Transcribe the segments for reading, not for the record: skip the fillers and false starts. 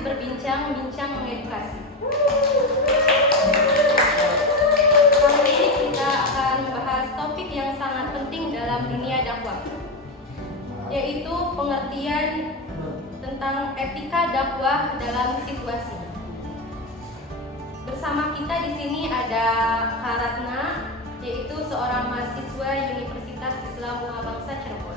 yuk berbincang-bincang mengedukasi. Kali ini kita akan membahas topik yang sangat penting dalam dunia dakwah, yaitu pengertian tentang etika dakwah dalam situasi. Bersama kita di sini ada Kak Ratna, yaitu seorang mahasiswa Universitas Islam Bangsa Cirebon.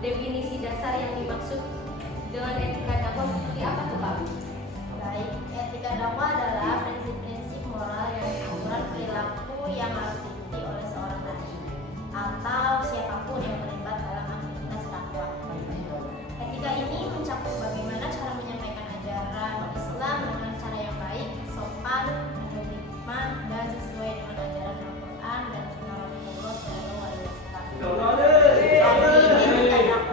Definisi dasar yang dimaksud dengan etika dakwah seperti apa tuh Pak? Baik, etika dakwah adalah prinsip-prinsip moral yang aturan perilaku yang harus diikuti oleh seorang dai atau siapapun yang terlibat dalam aktivitas dakwah. Etika ini mencakup bagaimana cara menyampaikan ajaran Islam dengan cara yang baik, sopan, hikmah, dan sesuai dengan ajaran Al-Quran dan Sunnah Rasulullah SAW.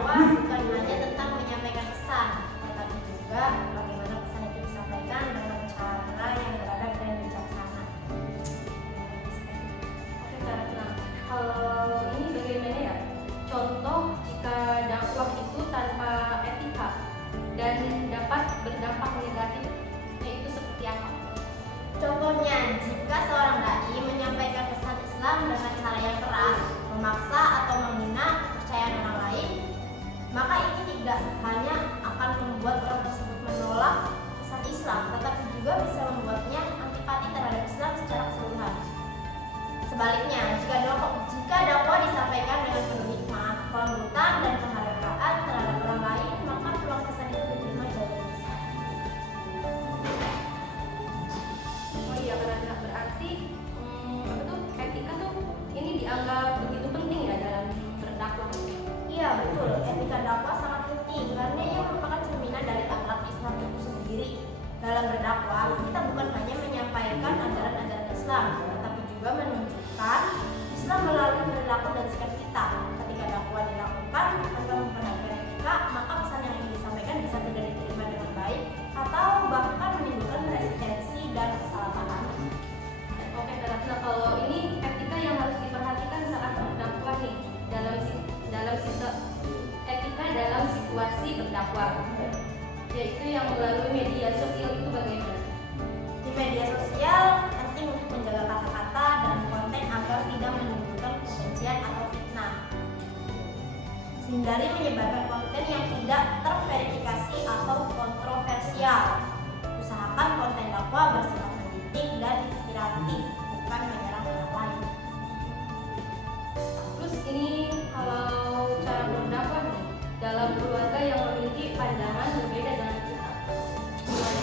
Bukan hanya tentang menyampaikan pesan, tetapi juga bagaimana pesan itu disampaikan dengan cara yang beradab dan bijaksana. Oke Kak, nah kalau ini bagaimana ya? Contoh jika dakwah itu tanpa etika dan dapat berdampak negatif, itu seperti apa? Contohnya, jika seorang dai menyampaikan pesan Islam dengan cara yang keras, memaksa atau menghina kepercayaan orang lain, maka ini tidak hanya akan membuat orang tersebut menolak pesan Islam, tetapi juga bisa membuatnya antipati terhadap Islam secara keseluruhan. Sebaliknya, jika dakwah disampaikan dengan penuh hikmah, kelembutan, dan penghargaan terhadap orang lain, maka peluang pesan itu diterima jauh lebih besar. Oh iya, karena berarti etika tuh ini dianggap begitu penting ya dalam berdakwah. Iya betul, etika dakwah sangat penting karena ia merupakan cerminan dari akhlak Islam itu sendiri. Dalam berdakwah, kita bukan hanya menyampaikan ajaran-ajaran Islam, tetapi juga menunjukkan Islam melalui perilaku dan sikap kita. Ketika dakwah dilakukan tanpa memperhatikan etika, maka pesan yang ingin disampaikan bisa tidak diterima dengan baik atau bahkan menimbulkan resistensi dan kesalahpahaman. Oke, Ratna, kalau ini etika yang harus diperhatikan saat berdakwah nih etika dalam situasi berdakwah, yaitu yang melalui media sosial itu bagaimana? Di media sosial penting untuk menjaga kata-kata dan konten agar tidak menimbulkan kebencian atau fitnah. Hindari menyebarkan konten yang tidak terverifikasi atau kontroversial. Usahakan konten dakwah bersifat mendidik dan inspiratif, bukan menyerang orang lain. Terus ini kalau cara berdakwah nih dalam keluarga yang memiliki pandangan berbeda dengan kita, gimana?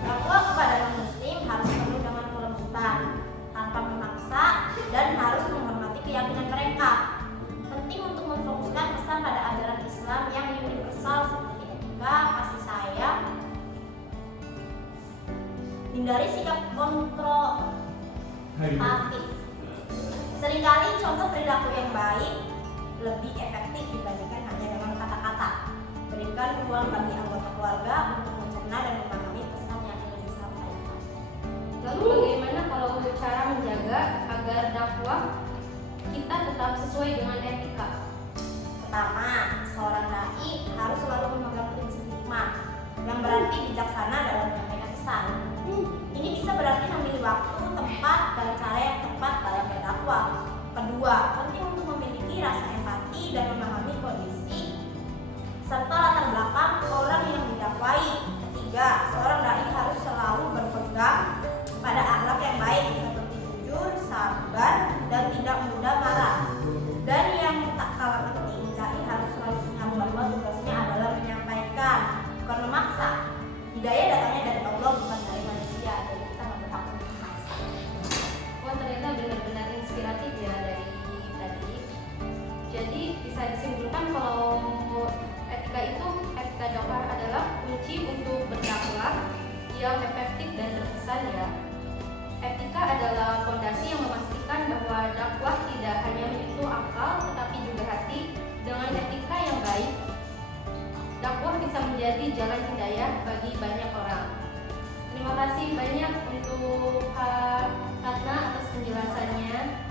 Dakwah kepada non-muslim harus penuh dengan kelembutan, tanpa memaksa, dan harus menghormati keyakinan mereka. Penting untuk memfokuskan pesan pada ajaran Islam yang universal seperti etika, kasih sayang. Hindari sikap kontrolatif. Seringkali contoh perilaku yang baik lebih efektif dibandingkan hanya dengan kata-kata. Berikan ruang bagi anggota keluarga untuk mencerna dan memahami pesan yang ingin disampaikan. Lalu bagaimana kalau cara menjaga agar dakwah kita tetap sesuai dengan etika? Pertama, seorang dai harus selalu memegang prinsip hikmah, yang berarti bijaksana dalam menyampaikan pesan. Ini bisa berarti memilih waktu, tempat, dan cara yang tepat dalam berdakwah. Kedua, penting untuk memiliki rasa empati dan memahami kondisi serta latar belakang orang yang didakwai. Ketiga, seorang dai harus selalu berpegang pada akhlak yang baik seperti jujur, sabar, dan tidak mudah marah. Dan yang tak kalah penting, dai harus selalu ingat bahwa tugasnya adalah menyampaikan, bukan memaksa. Hidayah datangnya dari Allah, bukan dari manusia. Jadi kita nggak berhak untuk memaksa. Wah, ternyata benar-benar inspiratif ya dari tadi. Jadi bisa disimpulkan kalau etika dakwah adalah kunci untuk berdakwah yang efektif dan berkesan ya. Etika adalah fondasi yang memastikan bahwa dakwah tidak hanya menyentuh akal tetapi juga hati. Dengan etika yang baik, menjadi jalan hidayah bagi banyak orang. Terima kasih banyak untuk Kak Ratna atas penjelasannya.